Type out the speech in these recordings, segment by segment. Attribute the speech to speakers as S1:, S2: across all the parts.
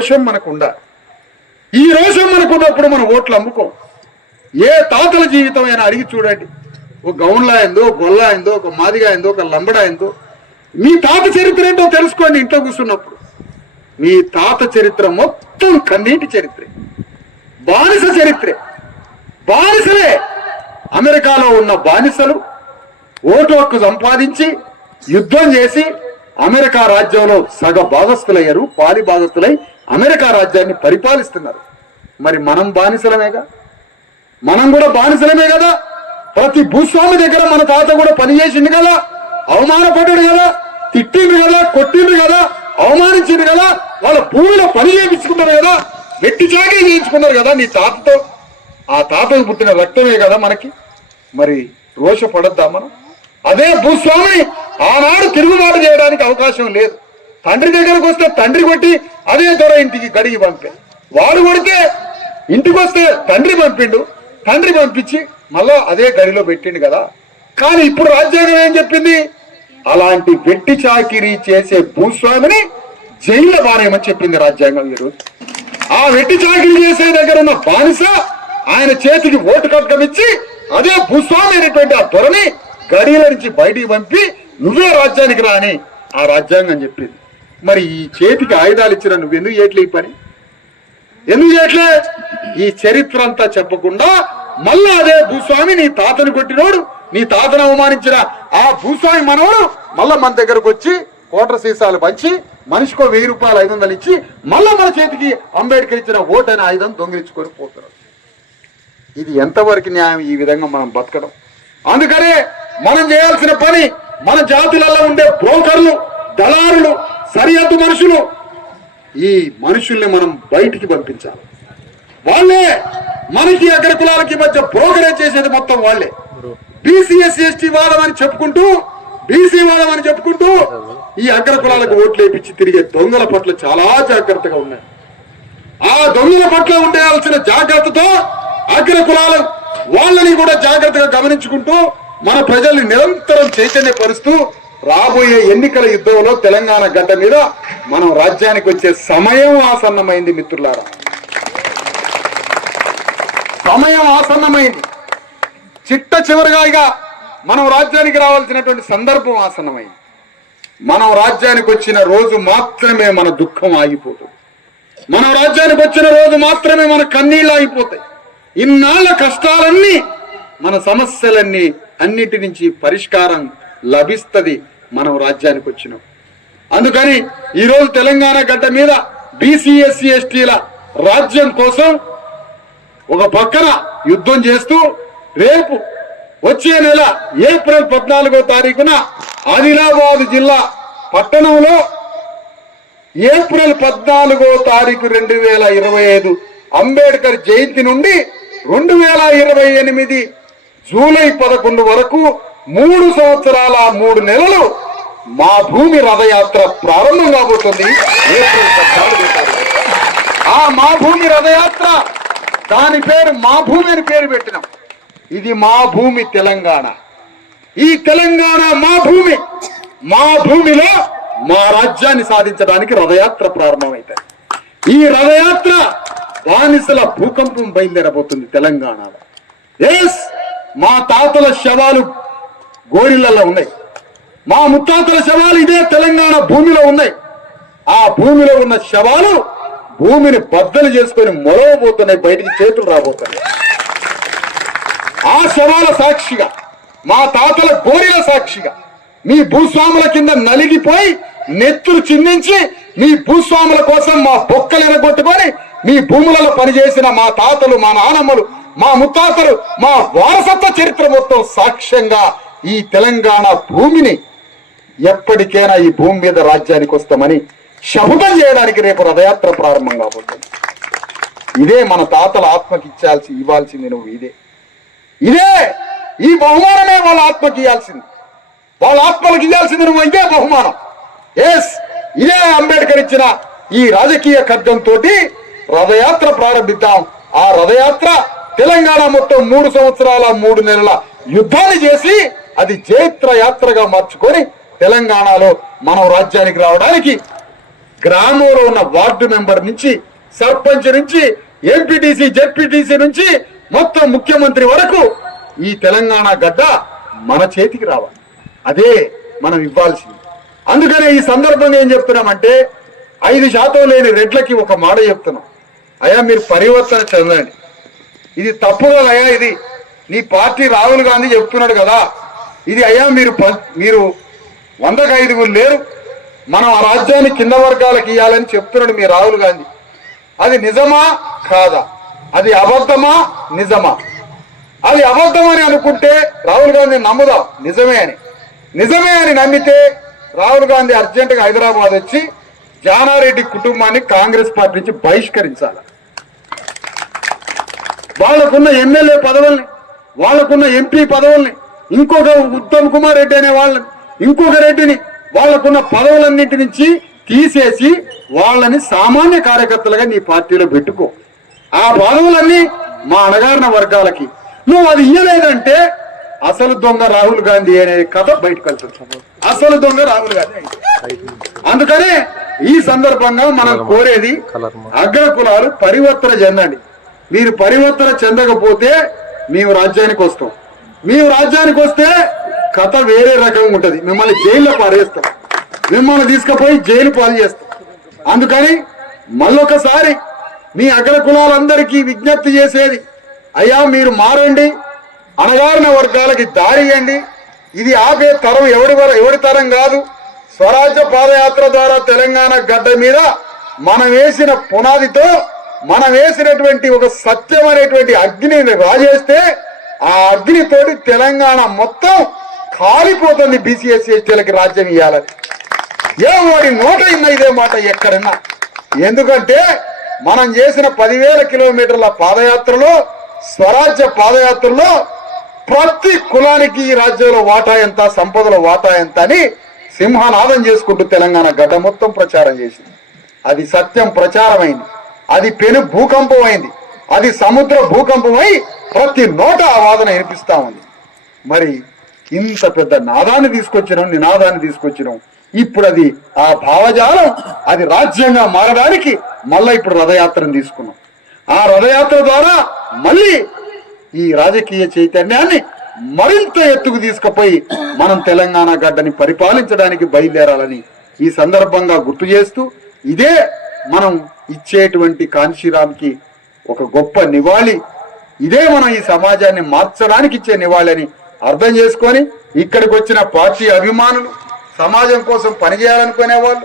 S1: రోషం మనకుండ. ఈ రోషం మనకున్నప్పుడు మనం ఓట్లు అమ్ముకోం. ఏ తాతల జీవితం అయినా అడిగి చూడండి. ఒక గౌన్లా అయిందో గొల్ల అయిందో ఒక మాదిగా అయిందో ఒక లంబడా అయిందో. మీ తాత చరిత్ర ఏంటో తెలుసుకోండి ఇంట్లో కూర్చున్నప్పుడు. మీ తాత చరిత్ర మొత్తం కన్నీటి చరిత్రే. బానిస చరిత్రే. బానిసలే. అమెరికాలో ఉన్న బానిసలు ఓటు హక్కు సంపాదించి యుద్ధం చేసి అమెరికా రాజ్యంలో సగ భాగస్థులయ్యారు పాలి భాగస్థులై అమెరికా రాజ్యాన్ని పరిపాలిస్తున్నారు. మరి మనం బానిసలమేగా? మనం కూడా బానిసలమే కదా? ప్రతి భూస్వామి దగ్గర మన తాత కూడా పనిచేసిండు కదా? అవమానపడ్డాడు కదా? తిట్టింది కదా? కొట్టింది కదా? అవమానించిండు కదా? వాళ్ళ భూమిలో పని చేయించుకున్నారు కదా? మెట్టి చాకే చేయించుకున్నారు కదా నీ తాతతో? ఆ తాతకు పుట్టిన రక్తమే కదా మనకి? మరి రోషపడద్దా మనం? అదే భూస్వామి ఆనాడు తిరుగుబాటు చేయడానికి అవకాశం లేదు. తండ్రి దగ్గరకు వస్తే తండ్రి కొట్టి అదే దొర ఇంటికి గడిగి పంపే. వాడు కొడితే ఇంటికి వస్తే తండ్రి పంపిండు. తండ్రి పంపించి మళ్ళా అదే గడిలో పెట్టిండు కదా. కానీ ఇప్పుడు రాజ్యాంగం ఏం చెప్పింది? అలాంటి వెట్టి చాకిరీ చేసే భూస్వామిని జైల్లో బానేయమని చెప్పింది రాజ్యాంగం ఈరోజు ఆ వెట్టి చాకిరీ చేసే దగ్గర ఉన్న బానిస ఆయన చేతికి ఓటు కట్టడం ఇచ్చి అదే భూస్వామి అయినటువంటి ఆ దొరని గడిల నుంచి బయటికి పంపి నువ్వే రాజ్యానికి రా అని ఆ రాజ్యాంగం చెప్పింది. మరి ఈ చేతికి ఆయుధాలు ఇచ్చిన నువ్వెందుకు చేయట్లే ఈ పని? ఎందుకు చేయట్లే? ఈ చరిత్ర అంతా చెప్పకుండా మళ్ళా అదే భూస్వామి నీ తాతను కొట్టినోడు నీ తాతను అవమానించిన ఆ భూస్వామి మనవడు మళ్ళా మన దగ్గరకు వచ్చి కోట్ర సీసాలు పంచి మనిషికో వెయ్యి రూపాయలు ఐదు వందలు ఇచ్చి మళ్ళా మన చేతికి అంబేద్కర్ ఇచ్చిన ఓటు అనే ఆయుధం దొంగిలించుకొని పోతున్నారు. ఇది ఎంతవరకు న్యాయం ఈ విధంగా మనం బతకడం? అందుకనే మనం చేయాల్సిన పని మన జాతులలో ఉండే బ్రోకర్లు దళారులు సరిహద్దు మనుషులు. ఈ మనుషుల్ని మనం బయటికి పంపించాలి. వాళ్ళే మనకి అగ్ర కులాలకి మధ్య బ్రోకరేజ్ చేసేది మొత్తం వాళ్ళే. బీసీఎస్ ఎస్టీ వాదం అని చెప్పుకుంటూ బీసీ వాదం అని చెప్పుకుంటూ ఈ అగ్ర కులాలకు ఓట్లు వేపించి తిరిగే దొంగల పట్ల చాలా జాగ్రత్తగా ఉన్నాయి ఆ దొంగల పట్ల ఉండాల్సిన జాగ్రత్తతో అగ్ర కులాలు వాళ్ళని కూడా జాగ్రత్తగా గమనించుకుంటూ మన ప్రజల్ని నిరంతరం చైతన్యపరుస్తూ రాబోయే ఎన్నికల యుద్ధంలో తెలంగాణ గడ్డ మీద మనం రాజ్యానికి వచ్చే సమయం ఆసన్నమైంది మిత్రులారా. సమయం ఆసన్నమైంది. చిట్ట చివరిగా ఇక మనం రాజ్యానికి రావాల్సినటువంటి సందర్భం ఆసన్నమైంది. మనం రాజ్యానికి వచ్చిన రోజు మాత్రమే మన దుఃఖం ఆగిపోతుంది. మనం రాజ్యానికి వచ్చిన రోజు మాత్రమే మన కన్నీళ్ళు ఆగిపోతాయి. ఇన్నాళ్ళ కష్టాలన్నీ మన సమస్యలన్నీ అన్నిటి నుంచి పరిష్కారం లభిస్తుంది మనం రాజ్యానికి వచ్చినాం. అందుకని ఈరోజు తెలంగాణ గడ్డ మీద బీసీ ఎస్సీ ఎస్టీల రాజ్యం కోసం ఒక పక్కన యుద్ధం చేస్తూ రేపు వచ్చే నెల ఏప్రిల్ పద్నాలుగో తారీఖున ఆదిలాబాద్ జిల్లా పట్టణంలో ఏప్రిల్ పద్నాలుగో తారీఖు రెండు వేల ఇరవై ఐదు అంబేద్కర్ జయంతి నుండి రెండు వేల ఇరవై ఎనిమిది జూలై పదకొండు వరకు మూడు సంవత్సరాల మూడు నెలలు మా భూమి రథయాత్ర ప్రారంభం కాబోతుంది. ఆ మా భూమి రథయాత్ర దాని పేరు మా భూమి అని పేరు పెట్టినాం. ఇది మా భూమి తెలంగాణ. ఈ తెలంగాణ మా భూమి. మా భూమిలో మా రాజ్యాన్ని సాధించడానికి రథయాత్ర ప్రారంభమవుతుంది ఈ రథయాత్ర బానిసల భూకంపం బయలుదేరబోతుంది తెలంగాణలో. ఎస్ మా తాతల శవాలు గోరిళ్ళలో ఉన్నాయి. మా ముత్తాతల శవాలు ఇదే తెలంగాణ భూమిలో ఉన్నాయి. ఆ భూమిలో ఉన్న శవాలు భూమిని బద్దలు చేసుకొని మొలవబోతున్నాయి బయటికి చేతులు రాబోతున్నాయి. ఆ శవాల సాక్షిగా మా తాతల గోరిల సాక్షిగా మీ భూస్వాముల కింద నలిగిపోయి నెత్తులు చిందించి మీ భూస్వాముల కోసం మా బొక్కలు ఎనగొట్టుకొని మీ భూములలో పనిచేసిన మా తాతలు మా నానమ్మలు మా ముత్తాతలు మా వారసత్వ చరిత్ర మొత్తం సాక్ష్యంగా ఈ తెలంగాణ భూమిని ఎప్పటికైనా ఈ భూమి మీద రాజ్యానికి వస్తామని శపథం చేయడానికి రేపు రథయాత్ర ప్రారంభం కాబోతుంది. ఇదే మన తాతల ఆత్మకి ఇచ్చాల్సి ఇవ్వాల్సింది నువ్వు ఇదే. ఇదే ఈ బహుమానమే వాళ్ళ ఆత్మకి ఇవ్వాల్సింది వాళ్ళ ఆత్మలకు ఇవ్వాల్సింది నువ్వు ఇదే బహుమానం. ఎస్ ఇదే అంబేద్కర్ ఇచ్చిన ఈ రాజకీయ ఖడ్గంతో రథయాత్ర ప్రారంభిద్దాం. ఆ రథయాత్ర తెలంగాణ మొత్తం మూడు సంవత్సరాల మూడు నెలల యుద్ధాన్ని చేసి అది జైత్ర యాత్రగా మార్చుకొని తెలంగాణలో మనం రాజ్యానికి రావడానికి గ్రామంలో ఉన్న వార్డు మెంబర్ నుంచి సర్పంచ్ నుంచి ఎంపీటీసీ జెడ్పీటీసీ నుంచి మొత్తం ముఖ్యమంత్రి వరకు ఈ తెలంగాణ గడ్డ మన చేతికి రావాలి. అదే మనం ఇవ్వాల్సింది. అందుకనే ఈ సందర్భంగా ఏం చెప్తున్నామంటే ఐదు శాతం లేని రెడ్లకి ఒక మాట చెప్తున్నాం. అయ్యా మీరు పరివర్తన చెందండి. ఇది తప్పు అయ్యా ఇది. నీ పార్టీ రాహుల్ గాంధీ చెప్తున్నాడు కదా. ఇది అయ్యా మీరు ప- మీరు వందకు ఐదుగురు లేరు. మనం ఆ రాజ్యాన్ని కింద వర్గాలకు ఇవ్వాలని చెప్తున్నాడు మీ రాహుల్ గాంధీ. అది నిజమా? కాదా. అది అబద్ధమా? నిజమా. అది అబద్ధమని అనుకుంటే రాహుల్ గాంధీ నమ్ముదాం? నిజమే అని. నిజమే అని నమ్మితే రాహుల్ గాంధీ అర్జెంటుగా హైదరాబాద్ వచ్చి జానారెడ్డి కుటుంబాన్ని కాంగ్రెస్ పార్టీ నుంచి బహిష్కరించాలి. వాళ్ళకున్న ఎమ్మెల్యే పదవుల్ని వాళ్ళకున్న ఎంపీ పదవుల్ని ఇంకొక ఉత్తమ్ కుమార్ రెడ్డి అనే వాళ్ళని ఇంకొక రెడ్డిని వాళ్ళకున్న పదవులన్నింటి నుంచి తీసేసి వాళ్ళని సామాన్య కార్యకర్తలుగా నీ పార్టీలో పెట్టుకో. ఆ పదవులన్నీ మా అణగారిన వర్గాలకి. నువ్వు అది ఇయ్యలేదంటే అసలు దొంగ రాహుల్ గాంధీ అనే కథ బయటకు వెళ్తుంది. అసలు దొంగ రాహుల్ గాంధీ. అందుకనే ఈ సందర్భంగా మనం కోరేది అగ్ర కులాలు పరివర్తన చెందండి. మీరు పరివర్తన చెందకపోతే మేము రాజ్యానికి వస్తాం. మేము రాజ్యానికి వస్తే కథ వేరే రకంగా ఉంటుంది. మిమ్మల్ని జైల్లో పారేస్తాం. మిమ్మల్ని తీసుకుపోయి జైలు పాలు చేస్తాం. అందుకని మళ్ళొకసారి మీ అగ్ర కులాలందరికీ విజ్ఞప్తి చేసేది అయ్యా మీరు మారండి అణగారిన వర్గాలకి దారి ఇవ్వండి ఇది ఆపే తరం ఎవడి ఎవడి తరం కాదు. స్వరాజ్య పాదయాత్ర ద్వారా తెలంగాణ గడ్డ మీద మనం వేసిన పునాదితో మనం వేసినటువంటి ఒక సత్యం అనేటువంటి అగ్నిని రాజేస్తే ఆ అగ్నితోటి తెలంగాణ మొత్తం కాలిపోతుంది బీసీఎస్ ఎస్టీలకి రాజ్యం ఇవ్వాలని ఏ వాడి నోట ఇన్న ఇదే మాట ఎక్కడన్నా? ఎందుకంటే మనం చేసిన పదివేల కిలోమీటర్ల పాదయాత్రలో స్వరాజ్య పాదయాత్రలో ప్రతి కులానికి ఈ రాజ్యంలో వాటా ఎంత సంపదల వాటా ఎంత అని సింహనాదం చేసుకుంటూ తెలంగాణ గడ్డ మొత్తం ప్రచారం చేసింది. అది సత్యం ప్రచారమైంది. అది పెను భూకంపం అయింది. అది సముద్ర భూకంపమై ప్రతి నోట ఆ వాదన వినిపిస్తా ఉంది. మరి ఇంత పెద్ద నాదాన్ని తీసుకొచ్చినాం నినాదాన్ని తీసుకొచ్చినాం. ఇప్పుడు అది ఆ భావజాలం అది రాజ్యంగా మారడానికి మళ్ళా ఇప్పుడు రథయాత్రను తీసుకున్నాం. ఆ రథయాత్ర ద్వారా మళ్ళీ ఈ రాజకీయ చైతన్యాన్ని మరింత ఎత్తుకు తీసుకుపోయి మనం తెలంగాణ గడ్డని పరిపాలించడానికి బయలుదేరాలని ఈ సందర్భంగా గుర్తు చేస్తూ ఇదే మనం ఇచ్చేటువంటి కాంశీరామ్కి ఒక గొప్ప నివాళి. ఇదే మనం ఈ సమాజాన్ని మార్చడానికి ఇచ్చే నివాళి అని అర్థం చేసుకొని ఇక్కడికి వచ్చిన పార్టీ అభిమానులు సమాజం కోసం పనిచేయాలనుకునే వాళ్ళు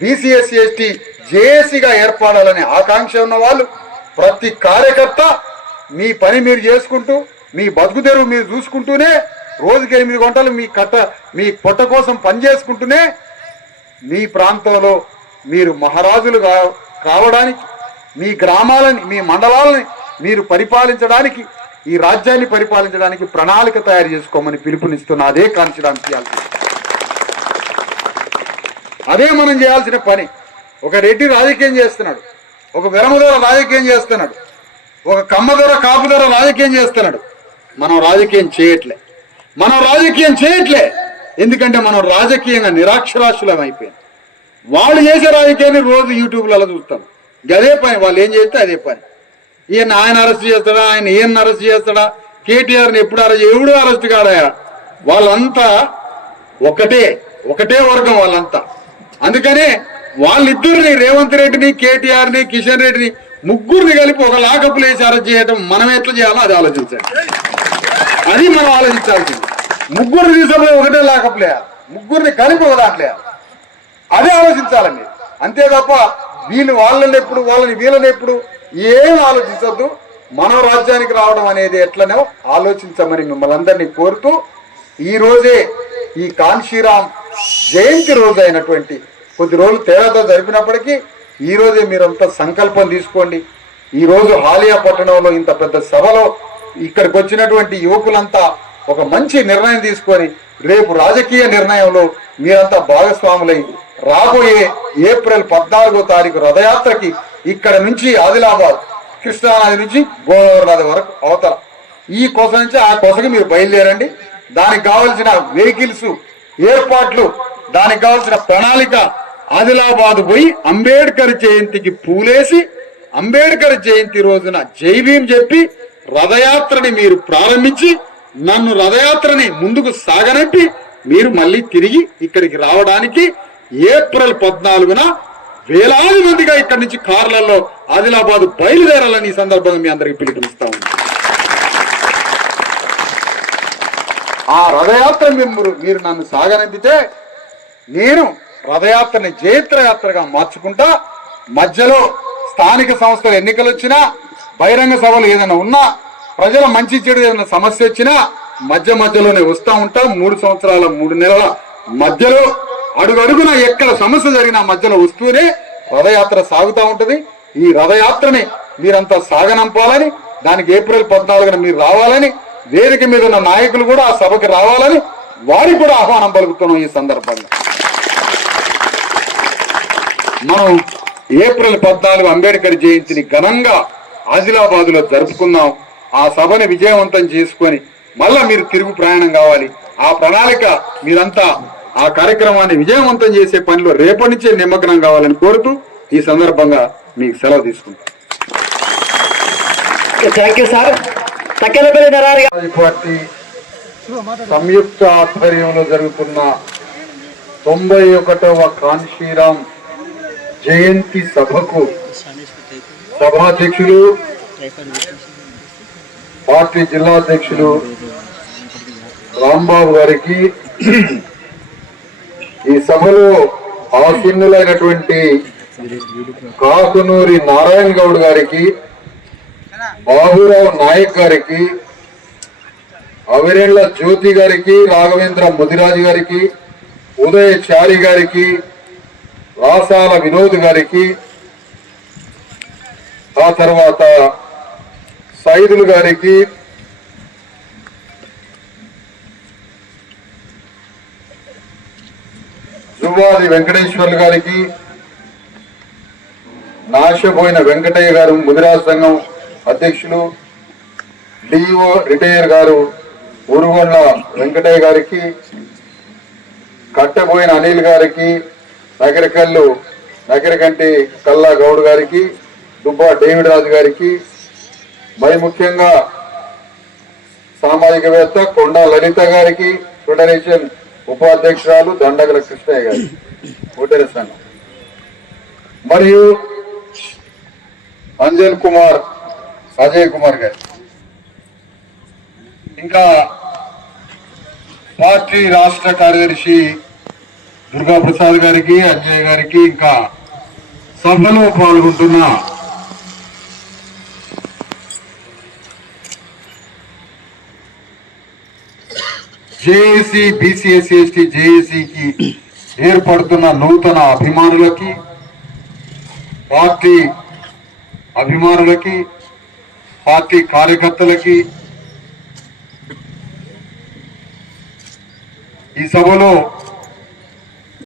S1: బీసీఎస్సీ ఎస్టీ జేఏసీగా ఏర్పడాలనే ఆకాంక్ష ఉన్న వాళ్ళు ప్రతి కార్యకర్త మీ పని మీరు చేసుకుంటూ మీ బతుకు తెరువు మీరు చూసుకుంటూనే రోజుకి ఎనిమిది గంటలు మీ కట్ట మీ పొట్ట కోసం పని చేసుకుంటూనే మీ ప్రాంతంలో మీరు మహారాజులు కావడానికి మీ గ్రామాలని మీ మండలాలని మీరు పరిపాలించడానికి ఈ రాజ్యాన్ని పరిపాలించడానికి ప్రణాళిక తయారు చేసుకోమని పిలుపునిస్తున్న అదే కాంచడానికి చేయాల్సి అదే మనం చేయాల్సిన పని. ఒక రెడ్డి రాజకీయం చేస్తున్నాడు. ఒక వెరమదొర రాజకీయం చేస్తున్నాడు. ఒక కమ్మదొర కాపుదొర రాజకీయం చేస్తున్నాడు. మనం రాజకీయం చేయట్లే. మనం రాజకీయం చేయట్లే. ఎందుకంటే మనం రాజకీయంగా నిరాక్షరాస్యులం అయిపోయింది వాళ్ళు చేసే రాజకీయాన్ని రోజు యూట్యూబ్లలో చూస్తాం. అదే పని వాళ్ళు ఏం చేస్తే అదే పని. ఈయన ఆయన అరెస్ట్ చేస్తాడా ఆయన ఈయన అరెస్ట్ చేస్తాడా? కేటీఆర్ని ఎప్పుడు అరెస్ట్ ఎవడు అరెస్ట్ కాడాయా వాళ్ళంతా ఒకటే ఒకటే వర్గం వాళ్ళంతా. అందుకనే వాళ్ళిద్దరిని రేవంత్ రెడ్డిని కేటీఆర్ని కిషన్ రెడ్డిని ముగ్గురిని కలిపి ఒక లాకప్లు వేసి అరెస్ట్ చేయడం మనం ఎట్లా చేయాలో అది ఆలోచించండి. అది మనం ఆలోచించాల్సింది. ముగ్గురిని తీసుకుపోయి ఒకటే లాకప్లు వేయాలి. ముగ్గురిని కలిపి ఒక దాంట్లో వేయాలి. అదే ఆలోచించాలండి అంతే తప్ప వీళ్ళు వాళ్ళని ఎప్పుడు వాళ్ళని వీళ్ళని ఎప్పుడు ఏం ఆలోచించద్దు. మనం రాజ్యానికి రావడం అనేది ఎట్లనో ఆలోచించమని మిమ్మల్ని అందరినీ కోరుతూ ఈరోజే ఈ కాన్షీరామ్ జయంతి రోజు అయినటువంటి కొద్ది రోజులు తేడాతో జరిపినప్పటికీ ఈరోజే మీరంతా సంకల్పం తీసుకోండి. ఈరోజు హాలియా పట్టణంలో ఇంత పెద్ద సభలో ఇక్కడికి వచ్చినటువంటి యువకులంతా ఒక మంచి నిర్ణయం తీసుకొని రేపు రాజకీయ నిర్ణయంలో మీరంతా భాగస్వాములై రాబోయే ఏప్రిల్ పద్నాలుగో తారీఖు రథయాత్రకి ఇక్కడ నుంచి ఆదిలాబాద్ కృష్ణానది నుంచి గోదావరి నది వరకు అవతల. ఈ కొస నుంచి ఆ కొసకి మీరు బయలుదేరండి. దానికి కావాల్సిన వెహికల్స్ ఏర్పాట్లు దానికి కావాల్సిన ప్రణాళిక ఆదిలాబాద్ పోయి అంబేద్కర్ జయంతికి పూలేసి అంబేద్కర్ జయంతి రోజున జై భీం చెప్పి రథయాత్రని మీరు ప్రారంభించి నన్ను రథయాత్రని ముందుకు సాగనట్టి మీరు మళ్ళీ తిరిగి ఇక్కడికి రావడానికి ఏప్రిల్ పద్నాలుగున వేలాది మందిగా ఇక్కడి నుంచి కార్లలో ఆదిలాబాద్ బయలుదేరాలని ఈ సందర్భంగా మీ అందరికి పిలుపునిస్తా ఆ రథయాత్ర మీరు మీరు నన్ను సాగనందితే నేను రథయాత్రని జయత్ర యాత్రగా మార్చుకుంటా. మధ్యలో స్థానిక సంస్థల ఎన్నికలు వచ్చినా బహిరంగ సభలు ఏదైనా ఉన్నా ప్రజల మంచి చెడు ఏదైనా సమస్య వచ్చినా మధ్య మధ్యలోనే వస్తూ ఉంటా. మూడు సంవత్సరాల మూడు నెలల మధ్యలో అడుగడుగున ఎక్కడ సమస్య జరిగినా మధ్యలో వస్తూనే రథయాత్ర సాగుతూ ఉంటుంది. ఈ రథయాత్రని మీరంతా సాగనంపాలని దానికి ఏప్రిల్ పద్నాలుగున మీరు రావాలని వేదిక మీద ఉన్న నాయకులు కూడా ఆ సభకి రావాలని వారికి కూడా ఆహ్వానం పలుకుతున్నాం ఈ సందర్భంగా. మనం ఏప్రిల్ పద్నాలుగు అంబేద్కర్ జయంతిని ఘనంగా ఆదిలాబాద్లో జరుపుకుందాం. ఆ సభని విజయవంతం చేసుకొని మళ్ళా మీరు తిరుగు ప్రయాణం కావాలి. ఆ ప్రణాళిక మీరంతా ఆ కార్యక్రమాన్ని విజయవంతం చేసే పనిలో రేపటి నుంచే నిమగ్నం కావాలని కోరుతూ ఈ సందర్భంగా మీకు సెలవు తీసుకుంటాం పార్టీ సంయుక్త ఆధ్వర్యంలో జరుగుతున్న తొంభై ఒకటవ కాన్షీరాం జయంతి సభకు సభాధ్యక్షులు పార్టీ జిల్లా అధ్యక్షులు రాంబాబు గారికి ఈ సభలో ఆసీనులైనటువంటి కాకునూరి నారాయణ గౌడ్ గారికి బాబురావు నాయక్ గారికి అవిరేళ్ళ జ్యోతి గారికి రాఘవేంద్ర ముదిరాజు గారికి ఉదయ చారి గారికి రాసాల వినోద్ గారికి ఆ తర్వాత సైదులు గారికి జువాది వెంకటేశ్వర్లు గారికి నాశపోయిన వెంకటయ్య గారు ముదిరాజ్ సంఘం అధ్యక్షులు డిఓ రిటైర్ గారు ఊరుగొండ వెంకటయ్య గారికి కట్టబోయిన అనిల్ గారికి నగరకల్లు నగరకంటి కల్లా గౌడ్ గారికి దుబ్బా డేవిడ్ రాజు గారికి ముఖ్యంగా సామాజికవేత్త కొండా లలిత గారికి ఫెడరేషన్ ఉపాధ్యక్షురాలు దండగల కృష్ణయ్య గారు సంఘం. మరియు అంజన్ కుమార్ అజయ్ కుమార్ గారు. ఇంకా పార్టీ రాష్ట్ర కార్యదర్శి దుర్గా ప్రసాద్ గారికి అజయ్ గారికి ఇంకా సభలో పాల్గొంటున్న జేఏసీ బీసీఎస్సీ ఎస్టీ జేఏసీకి ఏర్పడుతున్న నూతన అభిమానులకి పార్టీ అభిమానులకి పార్టీ కార్యకర్తలకి ఈ సభలో